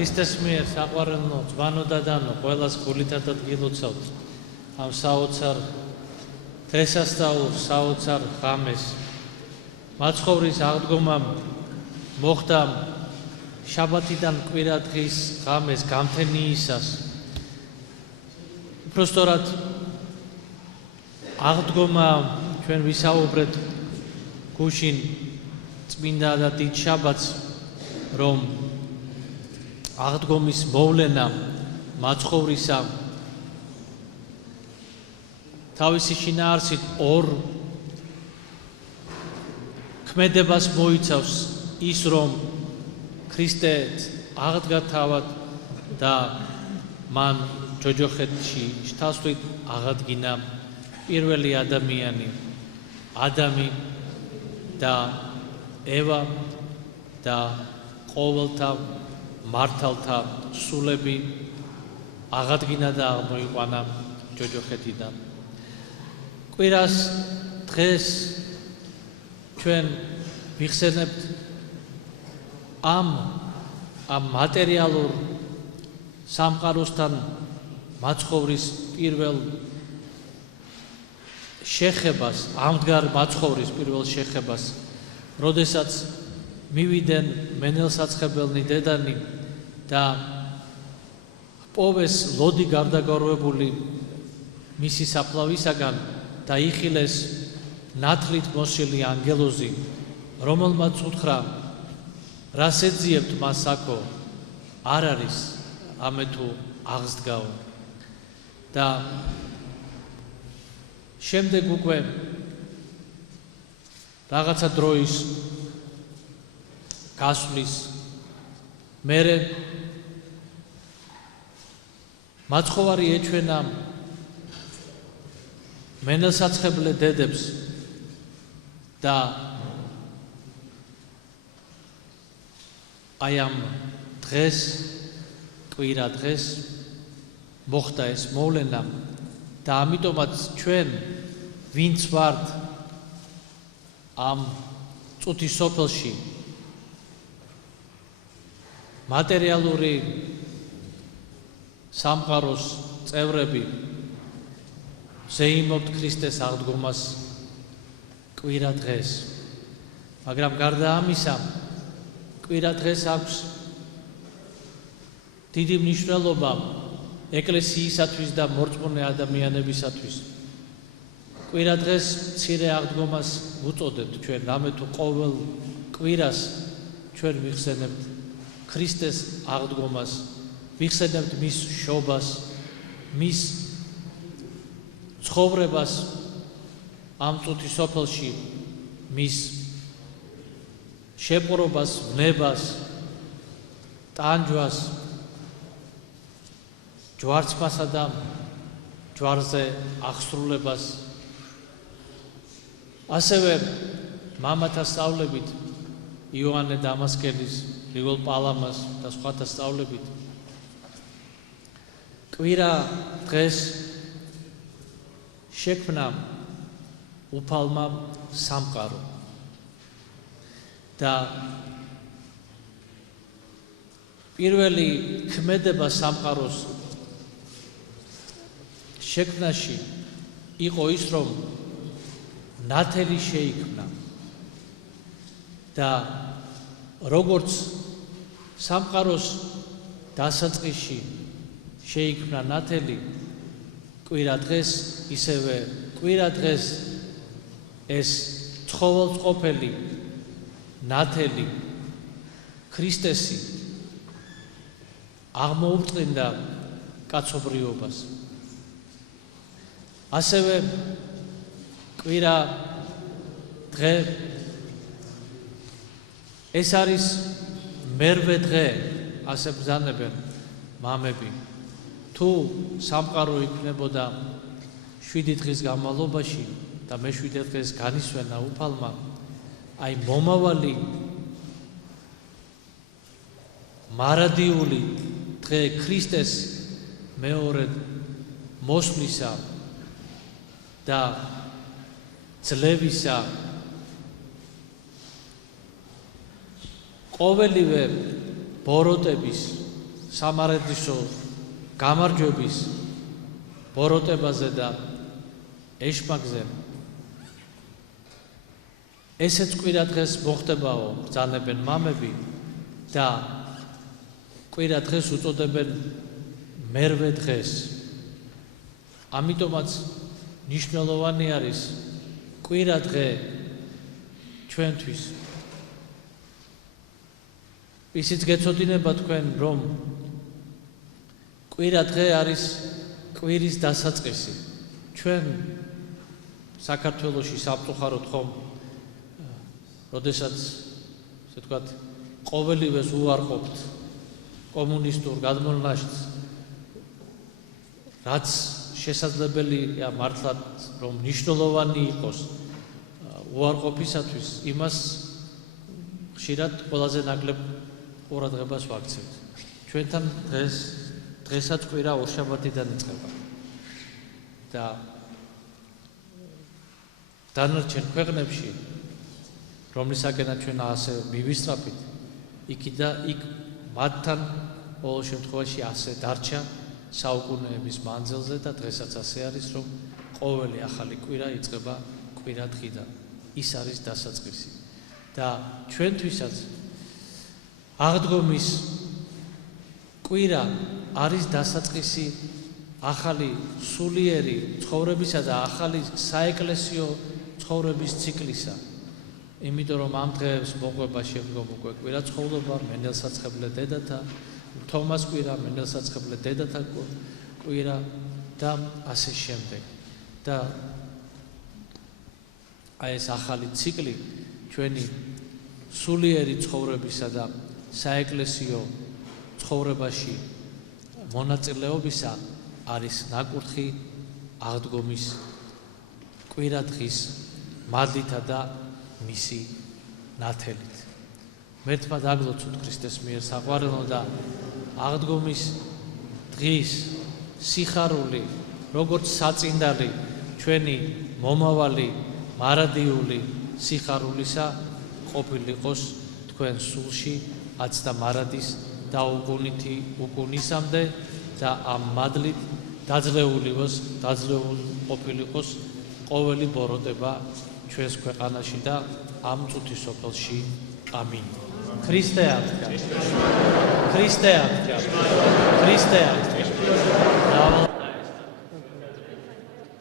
Ქრისტეს მიერ საყვარელნო, ძვანო და დანო, ყველას გულითადად გილოცავთ ამ საოცარ დღესასწაულს, საოცარ ღამეს. მაცხოვრის აღდგომამ მოხდა შაბათიდან კვირა დღის ღამეს, გამთენიისას. უпростоრად აღდგომა ჩვენ ვისაუბრეთ გუშინ წმინდა და დიდ შაბათს, რომ აღდგომის მოვლენა მაცხოვრისა თავისი შინაარსით ორ ქმედებას მოიცავს, ის რომ ქრისტე აღდგა თავად და მან ჯოჯოხეთში შთასვლით აღადგინა პირველი ადამიანი, ადამი და ევა და ყოველთა მართალთა სულები აღადგინა და აღმოიყვანა ჯოჯოხეთიდან. კვირას დღეს ჩვენ ვიხსენებთ ამ მატერიალურ სამყაროსთან მაცხოვრის პირველ შეხებას, ამდღარ მაცხოვრის პირველ შეხებას, როდესაც მივიდნენ მენელსაცხებელნი დედანი და პოვეს ლოდი გარდაგარვებული მისი საფლავისაგან და იხილეს ნათლით მოსილი ანგელოზი, რომელმაც უთხრა, რას ეძიებთ მას აქო, არ არის ამე თუ აღსდგაო. და შემდეგ უკვე რაღაცა დროის გასვლის მერე მაცხოვარი ეჩვენა მენელსაცხებლე დედებს და აი ამ დღეს, კვირა დღეს მოხდა ეს მოვლენა და ამიტომაც ჩვენ ვინც ვართ ამ წუთის სოფელში მატერიალური სამყაროს წევრები ზეიმობთ ქრისტეს აღდგომას კვირა დღეს. მაგრამ გარდა ამისა, კვირა დღეს აქვს დიდი მნიშვნელობა ეკლესიისათვის და მორწმუნე ადამიანებისათვის. კვირა დღეს მცირე აღდგომას ვუწოდებთ ჩვენ, რამე თუ ყოველ კვირას ჩვენ ვიხსენებთ ქრისტეს აღდგომას, ვიხსენებთ მის შობას, მის ცხოვრებას ამ წუთის სოფელში, მის შეპყრობას, ვნებას, ტანჯვას, ჯვარცმასა და ჯვარზე აღსრულებას. ასევე მამათა სწავლებით, იოანე დამასკელის, რიგოლ პალამას და სხვათა სწავლებით კვირა დღეს შექმნა უფალმა სამყარო და პირველი ქმედება სამყაროს შექმნაში იყო ის, რომ ნათელი შეიქმნა და როგორც სამყაროს დასაწყისში შეიქმნა ნათელი კვირა დღეს, ისევე კვირა დღეს ეს ცხოველწყობილი ნათელი ქრისტესი აღმოუბრწყინდა კაცობრიობას. ასევე კვირა დღე ეს არის მერვე დღე, ასე ბრძანებენ მამები. თუ სამყარო იქნებოდა 7 დღის განმავლობაში და მე-7 დღეს განისვენა უფალმა, აი მომავალი მარადიული დღე ქრისტეს მეორედ მოსვლისა და ძლევისა ყოველივე ბოროტების სამარადისო გამარჯვების ბოროტებაზე და ეშმაკზე ესეც კვირა დღეს მოხდებაო ბრძანებენ მამები და კვირა დღეს უწოდებენ მერვე დღეს ამიტომაც ნიშნულოვანი არის კვირა დღე ჩვენთვის ისიც გეცოდინება თქვენ რომ კვირა დღე არის კვირის დასაწყისი ჩვენ საქართველოში სამწუხაროდ ხომ როდესაც ესე ვთქვათ ყოველივეს უარყოფთ კომუნისტურ გადმონაშთს რაც შესაძლებელია მართლად რომ მნიშვნელოვანი იყოს უარყოფისათვის იმას ხშირად ყველაზე ნაკლებ ყურადღებას ვაქცევთ ჩვენთან დღესაც კვირა ორშაბათიდან იწყება და დანარჩენ ქვეყნებში რომლისაკენაც ჩვენ ასე მივისწრაფით იქ მათთან ყოველ შემთხვევაში ასე დარჩა საუკუნეების მანძილზე და დღესაც ასე არის რომ ყოველი ახალი კვირა იწყება კვირა დღიდან ის არის დასაწყისი და ჩვენთვისაც აღდგომის კვირა არის დასაწყისი ახალი სულიერი ცხოვრებისა და ახალი საეკლესიო ცხოვრების ციკლისა იმიტომ რომ ამ დღეებს მოყვება შემდგომ უკვე კვირაცხოვლობა მენელსაცხებლე დედათა თომას კვირა მენელსაცხებლე დედათა კვირა და ასე შემდეგ და აი ეს ახალი ციკლი ჩვენი სულიერი ცხოვრებისა და საეკლესიო ცხოვრებაში მონაწილეობისა არის ნაკურთხი აღდგომის კვირა დღის მადლითა და მისი ნათელით. მერთმა დაგლოცოთ ქრისტეს მიერ საყვარელო და აღდგომის დღის სიხარული, როგორც საწინდალი ჩვენი მომავალი მარადიული სიხარულისა ყოფილიყოს თქვენ სულში აცდა მარადის დაუგუნითი უკუნისამდე და ამ მადლით დაძლეული ყოფილიყოს ყოველი ბოროტება ჩვენს ქვეყანაში და ამ წუთის სოფელში ამინ. ქრისტე აღდგა. ქრისტე აღდგა. ქრისტე აღდგა.